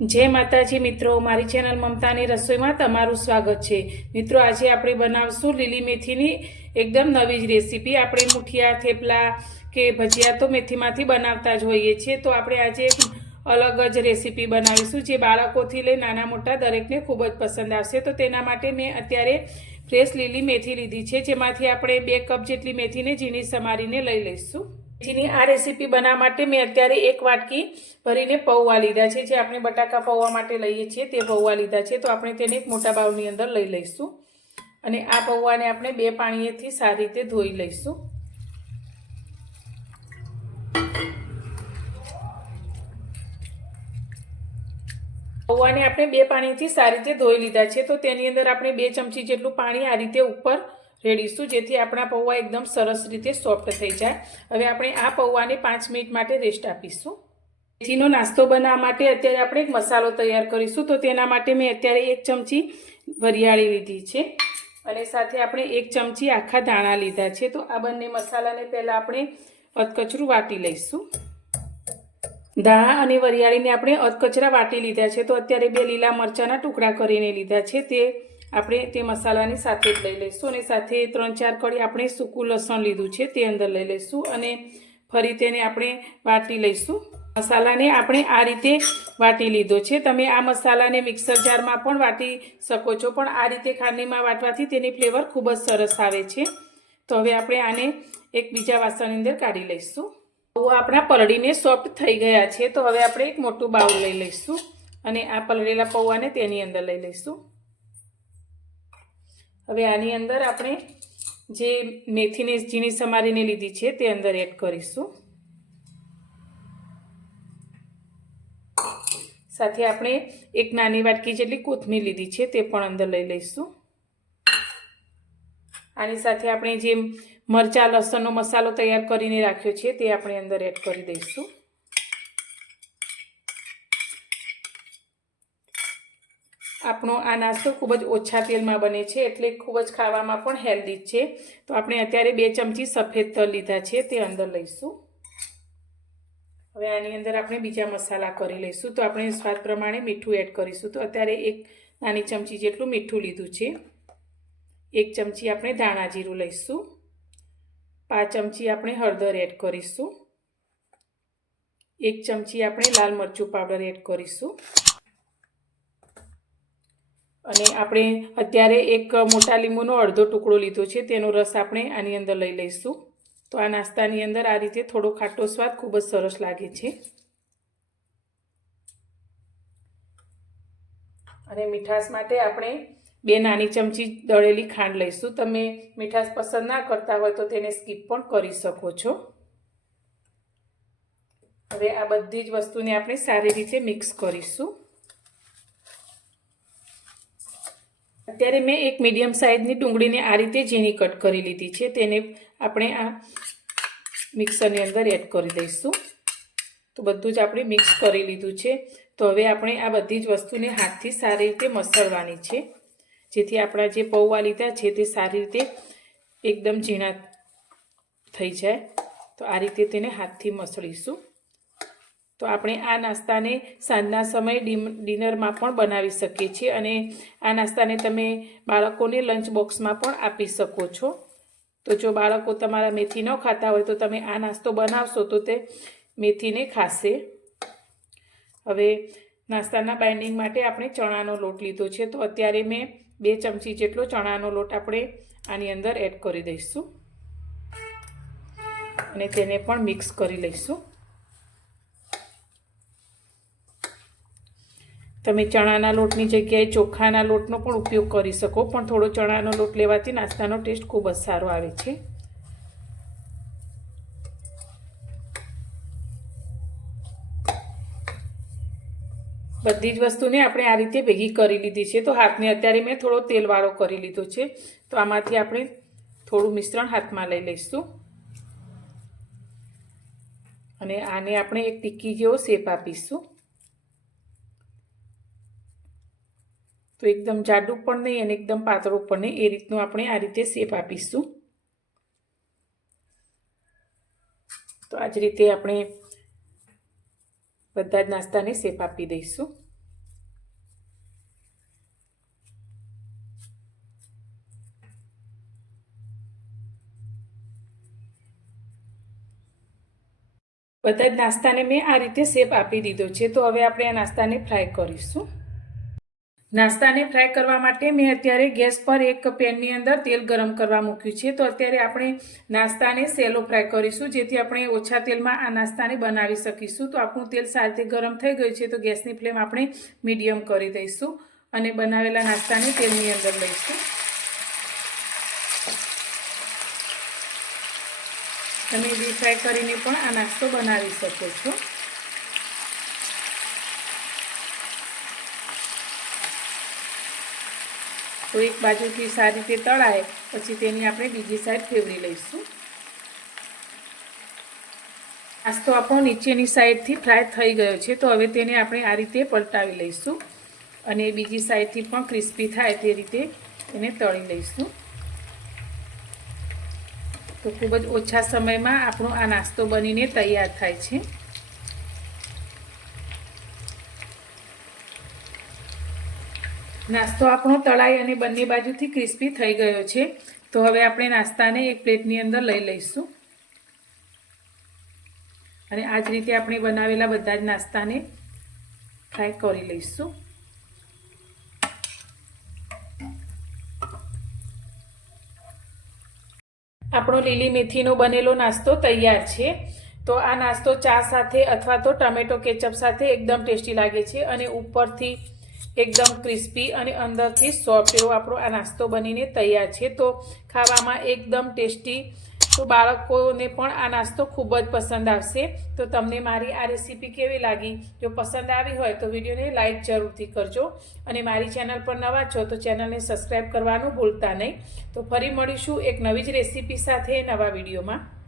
जय माताजी मित्रों, मारी चेनल ममतानी रसोई में तमारुं स्वागत है। मित्रों, आज आपणे बनावशुं लीली मेथीनी एकदम नवी ज रेसिपी। आपणे मुठिया, थेपला के भजिया तो मेथीमांथी बनावता ज होईए छीए, तो आपणे आज एक अलग ज रेसिपी बनावीशुं जे बाळकोथी लई नाना मोटा दरेकने खूब ज पसंद आवशे। तो तेना माटे मैं अत्यारे फ्रेश लीली मेथी लीधी छे, जेमांथी आपणे 2 कप जेटली मेथीने झीणी समारीने लई लईशुं। मेथीनी आ रेसिपी बनाववा माटे मैं अत्यारे 1 वाटकी भरीने पौवा लीधा छे, जे आपणे बटाका पौवा माटे लईए छीए ते पौवा लीधा छे। तो आपणे तेने एक मोटा बाउलनी अंदर लई लईशुं अने आ पौवाने आपणे 2 पाणीएथी सारी रीते धोई लईशुं। पौवाने आपणे 2 पाणीथी सारी रीते धोई लीधा छे। तो तेनी अंदर आपणे 2 चमची जेटલું पाणी आ रीते उपर रेड़ीशुं, जेथी आपणा पौवा एकदम सरस रीते सॉफ्ट थई जाय। हवे आपणे आ पौवाने 5 मिनिट माटे रेस्ट आपीशुं। मेथीनो नास्तो बनाववा माटे अत्यारे आपणे एक मसालो तैयार करीशुं। तो तेना माटे मैं अत्यारे 1 चमची वरियाળી लीधी छे अने साथे आपणे 1 चमची आखा दाणा लीधा छे। तो आ बंने मसालाने पहेला आपणे अधकचરું वाटी लईशुं। दाणा अने वरियाळीने आपणे अधकचरा वाटी लीधा छे। तो अत्यारे 2 લીલા મરચાના ટુકડા કરીને લીધા છે, તે આપણે તે મસાલાની સાથે જ લઈ લઈશું અને સાથે 3-4 કળી આપણે સૂકું લસણ લીધું છે, તે અંદર લઈ લઈશું અને ફરી તેને આપણે વાટી લઈશું। મસાલાને આપણે આ રીતે વાટી લીધો છે। તમે આ મસાલાને મિક્સર જારમાં પણ વાટી શકો છો, પણ આ રીતે ખાંડણીમાં વાટવાથી તેની ફ્લેવર ખૂબ જ સરસ આવે છે। તો હવે આપણે આને એક બીજા વાસણની અંદર કાઢી લઈશું। પૌવા આપણા પલળીને સોફ્ટ થઈ ગયા છે। તો હવે આપણે એક મોટું બાઉલ લઈ લઈશું અને આ પલળેલા પૌવાને તેની અંદર લઈ લઈશું। હવે આની અંદર આપણે જે મેથીને ઝીણી સમારીને લીધી છે તે અંદર એડ કરીશું। સાથે આપણે એક નાની વાટકી જેટલી કોથમીર લીધી છે તે પણ અંદર લઈ લઈશું। આની સાથે આપણે જે મરચાં લસણનો મસાલો તૈયાર કરીને રાખ્યો છે તે આપણે અંદર એડ કરી દઈશું। આપણો આ નાસ્તો ખૂબ જ ઓછા તેલમાં બને છે, એટલે ખૂબ જ ખાવામાં પણ હેલ્ધી છે। તો આપણે અત્યારે 2 ચમચી સફેદ તલ લીધા છે તે અંદર લઈશું। હવે આની અંદર આપણે બીજા મસાલા કરી લઈશું। તો આપણે સ્વાદ પ્રમાણે મીઠું એડ કરીશું। તો અત્યારે 1 નાની ચમચી જેટલું મીઠું લીધું છે। 1 ચમચી આપણે ધાણા જીરું લઈશું। 5 ચમચી આપણે હળદર એડ કરીશું। 1 ચમચી આપણે લાલ મરચું પાવડર એડ કરીશું અને આપણે અત્યારે એક મોટા લીંબુનો અડધો ટુકડો લીધો છે, તેનો રસ આપણે આની અંદર લઈ લઈશું। તો આ નાસ્તાની અંદર આ રીતે થોડો ખાટો સ્વાદ ખૂબ જ સરસ લાગે છે। અને મીઠાશ માટે આપણે 2 નાની ચમચી દળેલી ખાંડ લઈશું। તમે મીઠાશ પસંદ ના કરતા હોય તો તેને સ્કીપ પણ કરી શકો છો। હવે આ બધી જ વસ્તુને આપણે સારી રીતે મિક્સ કરીશું। અત્યારે મેં એક મીડિયમ સાઇઝની ડુંગળીને આ રીતે ઝીણી કટ કરી લીધી છે, તેને આપણે આ મિક્સરની અંદર એડ કરી દઈશું। તો બધું જ આપણે મિક્સ કરી લીધું છે। તો હવે આપણે આ બધી જ વસ્તુને હાથથી સારી રીતે મસળવાની છે, જેથી આપણા જે પૌવા લીધા છે તે સારી રીતે એકદમ ઝીણા થઈ જાય। તો આ રીતે તેને હાથથી મસળીશું। તો આપણે આ નાસ્તાને સાંજના સમયે ડિનરમાં પણ બનાવી શકીએ છીએ અને આ નાસ્તાને તમે બાળકોને લંચ બોક્સમાં પણ આપી શકો છો। તો જો બાળકો તમારા મેથી ન ખાતા હોય તો તમે આ નાસ્તો બનાવશો તો તે મેથીને ખાશે। હવે નાસ્તાના બાઇન્ડિંગ માટે આપણે ચણાનો લોટ લીધો છે। તો અત્યારે મેં 2 ચમચી જેટલો ચણાનો લોટ આપણે આની અંદર એડ કરી દઈશું અને તેને પણ મિક્સ કરી લઈશું। તમે ચણાના લોટની જગ્યાએ ચોખાના લોટનો પણ ઉપયોગ કરી શકો, પણ થોડો ચણાનો લોટ લેવાથી નાસ્તાનો ટેસ્ટ ખૂબ જ સારો આવે છે। બધી જ વસ્તુને આપણે આ રીતે ભેગી કરી લીધી છે। તો હાથને અત્યારે મેં થોડો તેલવાળો કરી લીધો છે। તો આમાંથી આપણે થોડું મિશ્રણ હાથમાં લઈ લઈશું અને આને આપણે એક ટિક્કી જેવો શેપ આપીશું। તો એકદમ જાડું પણ નહીં અને એકદમ પાતળું પણ નહીં, એ રીતનું આપણે આ રીતે શેપ આપીશું। તો આ જ રીતે આપણે બધા જ નાસ્તાને શેપ આપી દઈશું। બધા જ નાસ્તાને મેં આ રીતે શેપ આપી દીધો છે. તો હવે આપણે આ નાસ્તાને ફ્રાય કરીશું. નાસ્તાને ફ્રાય કરવા માટે મેં અત્યારે ગેસ પર એક પેનની અંદર તેલ ગરમ કરવા મૂક્યું છે. તો અત્યારે આપણે નાસ્તાને સેલો ફ્રાય કરીશું, જેથી આપણે ઓછા તેલમાં આ નાસ્તાને બનાવી શકીશું. તો આપણું તેલ સારી રીતે ગરમ થઈ ગયું છે, તો ગેસની ફ્લેમ આપણે મીડિયમ કરી દઈશું અને બનાવેલા નાસ્તાને તેલની અંદર લઈશું. તમે ડીપ ફ્રાય કરીને પણ આ નાસ્તો બનાવી શકો છો. તો એક બાજુથી સારી રીતે તળાય પછી તેની આપણે બીજી સાઈડ ફેરવી લઈશું. નાસ્તો આપણો નીચેની સાઈડથી ફ્રાય થઈ ગયો છે. તો હવે તેને આપણે આ રીતે પલટાવી લઈશું અને બીજી સાઈડથી પણ ક્રિસ્પી થાય તે રીતે તેને તળી લઈશું. તો ખૂબ જ ઓછા સમયમાં આપણો આ નાસ્તો બનીને તૈયાર થાય છે. નાસ્તો આપણો તળાઈ અને બંને બાજુથી ક્રિસ્પી થઈ ગયો છે. તો હવે આપણે નાસ્તાને એક પ્લેટની અંદર લઈ લઈશું અને આ જ રીતે આપણે બનાવેલા બધા જ નાસ્તાને ફ્રાય કરી લઈશું. આપણો લીલી મેથીનો બનેલો નાસ્તો તૈયાર છે. તો આ નાસ્તો ચા સાથે અથવા તો ટમેટો કેચઅપ સાથે એકદમ ટેસ્ટી લાગે છે અને ઉપરથી એકદમ ક્રિસ્પી અને અંદરથી સોફ્ટ એવો આપણો આ નાસ્તો બનીને તૈયાર છે. તો ખાવામાં એકદમ ટેસ્ટી. તો બાળકોને પણ આ નાસ્તો ખૂબ જ પસંદ આવશે. તો તમને મારી આ રેસીપી કેવી લાગી? જો પસંદ આવી હોય તો વિડીયોને લાઈક જરૂરથી કરજો અને મારી ચેનલ પર નવા છો તો ચેનલને સબસ્ક્રાઈબ કરવાનું ભૂલતા નહીં. તો ફરી મળીશું એક નવી જ રેસીપી સાથે નવા વિડીયોમાં.